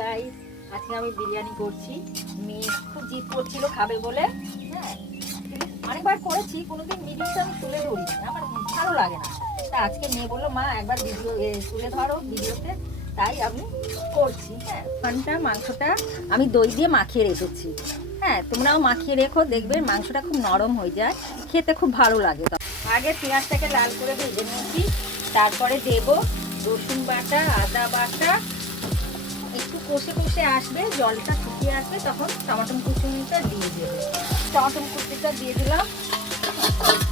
Guys, আজকে আমি বিরিয়ানি করছি। মেয়ে খুব জিদ করছিল খাবে বলে। হ্যাঁ, অনেকবার করেছি, কোনোদিন ভিডিওটা আমি তুলে ধরি না, আমার ভালো লাগে না। তা আজকে মেয়ে বললো মা একবার ভিডিও তুলে ধরো ভিডিওতে, তাই আমি করছি। হ্যাঁ, মাংসটা আমি দই দিয়ে মাখিয়ে রেখেছি। হ্যাঁ, তোমরাও মাখিয়ে রেখো, দেখবে মাংসটা খুব নরম হয়ে যায়, খেতে খুব ভালো লাগে। আগে পেঁয়াজটাকে লাল করে ভেজে নিয়েছি, তারপরে দেব রসুন বাটা, আদা বাটা। একটু কষে কষে আসবে, জলটা শুকিয়ে আসবে, তখন টমেটো কুচিটা দিয়ে দেবে। টমেটো কুচিটা দিয়ে দিলাম।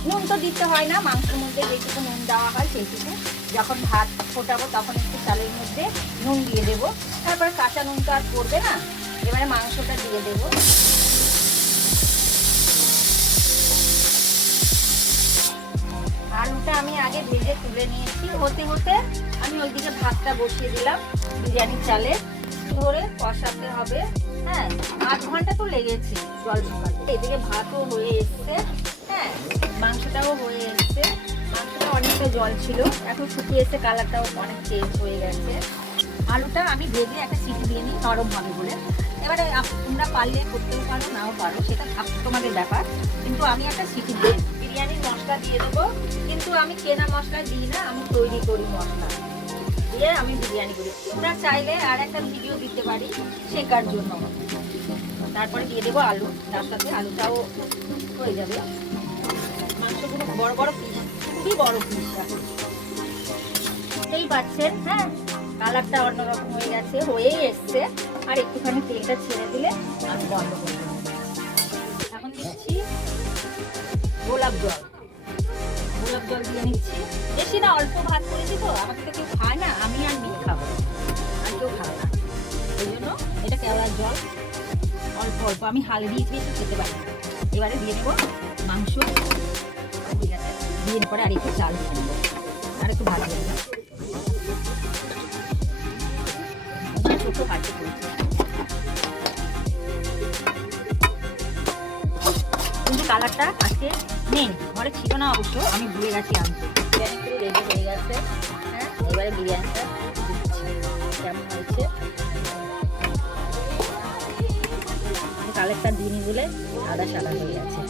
নুন তো দিতে হয় না, মাংসের মধ্যে যেটুকু নুন দেওয়া হয় সেইটুকু। যখন ভাত ফোটাবো তখন একটু চালের মধ্যে নুন দিয়ে দেবো। তারপরে কাঁচা নুন তো আর পড়বে না। এবারে মাংসটা দিয়ে দেবো। আলুটা আমি আগে ভেজে তুলে নিয়েছি। হতে হতে আমি ওইদিকে ভাতটা বসিয়ে দিলাম। বিরিয়ানি চালে ধরে কষাতে হবে। হ্যাঁ, 8 ঘন্টা তো লেগেছে জল শুকাতে। এদিকে ভাতও হয়ে এসছে। হ্যাঁ, মাংসটাও হয়ে এসছে। মাংসটা অনেকটা জল ছিল, এখন শুকিয়ে এসে কালারটাও অনেক চেঞ্জ হয়ে গেছে। আলুটা আমি ভেজে একটা সিটি দিয়ে নিই নরম হবে বলে। এবারে তোমরা পারলে করতেও পারো, নাও পারো, সেটা তোমাদের ব্যাপার। কিন্তু আমি একটা সিটি দিয়ে বিরিয়ানির মশলা দিয়ে দেবো। কিন্তু আমি কেনা মশলা দিই না, আমি তৈরি করি মশলা দিয়ে আমি বিরিয়ানি করি। তোমরা চাইলে আর একটা ভিডিও দিতে পারি শেখার জন্য। তারপরে দিয়ে দেবো আলু, তার সাথে আলুটাও হয়ে যাবে। মাংসগুলো বড় বড় পিস, খুবই বড় পিস। এই পাচ্ছেন, হ্যাঁ, কালারটা অন্যরকম হয়ে গেছে, হয়েই এসছে। আর একটুখানি তেলটা ছেড়ে দিলে আমি বন্ধ করে দেবো। এখন দিচ্ছি গোলাপ জল। গোলাপ জল দিয়ে নিচ্ছি। বেশি না, অল্প ভাত করেছি তো, আমাকে তো কেউ খায় না, আমি আর মেয়ে খাবো, আর কেউ খাবে না। ওই জন্য এটা কেওড়ার জল, অল্প অল্প। আমি হালদি বেশি খেতে পারি না। এবারে দিয়ে দেবো মাংস। ঠিক আছে, দিয়ে পরে আর একটু চাল দিয়ে দেবো, আর একটু ভালো করে দেবো। ছোটো হাঁটি করেছি, কিন্তু কালারটা আজকে নেই, ঘরে ছিল না অবশ্য, আমি ভুলে গেছি আনতে। বিরিয়ানি পুরো রেডি হয়ে গেছে। হ্যাঁ, এবারে বিরিয়ানিটা দিচ্ছি। কেমন হয়েছে কালারটা দিইনি বলে সাদা সাদা হয়ে গেছে।